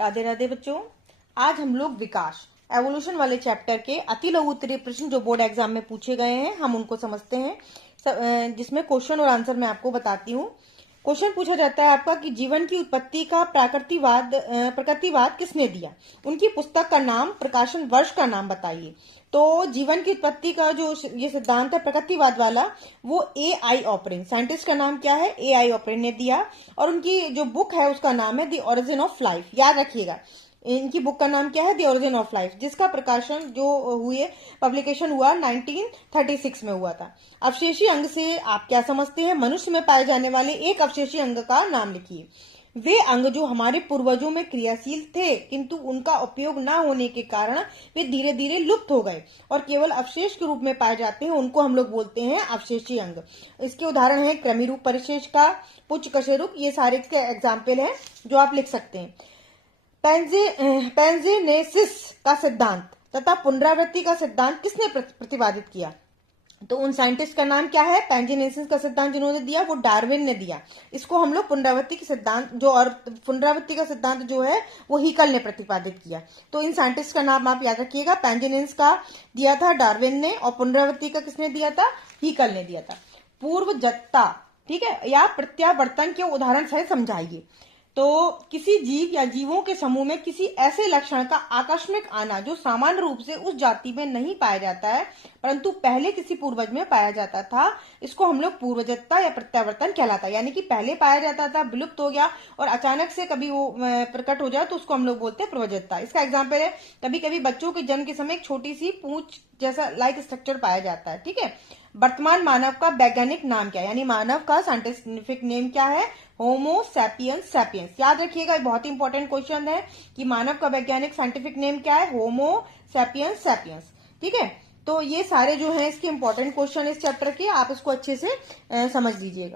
राधे राधे बच्चों। आज हम लोग विकास एवोल्यूशन वाले चैप्टर के अति लघु उत्तरीय प्रश्न जो बोर्ड एग्जाम में पूछे गए हैं हम उनको समझते हैं। जिसमें क्वेश्चन और आंसर मैं आपको बताती हूँ। क्वेश्चन पूछा जाता है आपका कि जीवन की उत्पत्ति का प्रकृतिवाद किसने दिया। उनकी पुस्तक का नाम, प्रकाशन वर्ष का नाम बताइए। तो जीवन की उत्पत्ति का जो ये सिद्धांत है प्रकृतिवाद वाला, वो AI ऑपरेन, साइंटिस्ट का नाम क्या है, AI ऑपरेन ने दिया। और उनकी जो बुक है उसका नाम है द ओरिजिन ऑफ लाइफ। याद रखिएगा, इनकी बुक का नाम क्या है, द ओरिजिन ऑफ लाइफ, जिसका प्रकाशन जो हुए पब्लिकेशन हुआ 1936 में हुआ था। अवशेषी अंग से आप क्या समझते हैं? मनुष्य में पाए जाने वाले एक अवशेषी अंग का नाम लिखिए। वे अंग जो हमारे पूर्वजों में क्रियाशील थे किंतु उनका उपयोग न होने के कारण वे धीरे धीरे लुप्त हो गए और केवल अवशेष के रूप में पाए जाते हैं, उनको हम लोग बोलते हैं अवशेषी अंग। इसके उदाहरण है क्रमी रूप परिशेष का, पुच्छ कशेरुक, ये सारे इसके एग्जाम्पल हैं जो आप लिख सकते हैं। पेंजेनेसिस का सिद्धांत तथा पुनरावृत्ति का सिद्धांत किसने प्रतिपादित किया? तो उन साइंटिस्ट का नाम क्या है? पेंजेनेसिस का सिद्धांत जिन्होंने दिया वो डार्विन ने दिया। इसको हम लोग पुनरावृत्ति के सिद्धांत जो, और पुनरावृत्ति का सिद्धांत जो है वो हीकल ने प्रतिपादित किया। तो इन साइंटिस्ट का नाम आप याद रखिएगा। पेंजेनेसिस का दिया था डार्विन ने और पुनरावृत्ति का किसने दिया था? हीकल ने दिया था। पूर्वजत्ता, ठीक है, या प्रत्यावर्तन के उदाहरण सहित समझाइए। तो किसी जीव या जीवों के समूह में किसी ऐसे लक्षण का आकस्मिक आना जो सामान्य रूप से उस जाति में नहीं पाया जाता है परंतु पहले किसी पूर्वज में पाया जाता था, इसको हम लोग पूर्वजत्ता या प्रत्यावर्तन कहलाता है। यानी कि पहले पाया जाता था, विलुप्त हो गया और अचानक से कभी वो प्रकट हो जाए तो उसको हम लोग बोलते हैं पूर्वजत्ता। इसका एग्जाम्पल है कभी कभी बच्चों के जन्म के समय एक छोटी सी पूंछ जैसा लाइक स्ट्रक्चर पाया जाता है। ठीक है। वर्तमान मानव का वैज्ञानिक नाम क्या है, यानी मानव का साइंटिफिक नेम क्या है? Homo sapiens sapiens. याद रखिएगा, बहुत इंपॉर्टेंट क्वेश्चन है कि मानव का वैज्ञानिक साइंटिफिक नेम क्या है? Homo sapiens sapiens. ठीक है। तो ये सारे जो है इसके इंपॉर्टेंट क्वेश्चन इस चैप्टर के, आप इसको अच्छे से समझ लीजिएगा।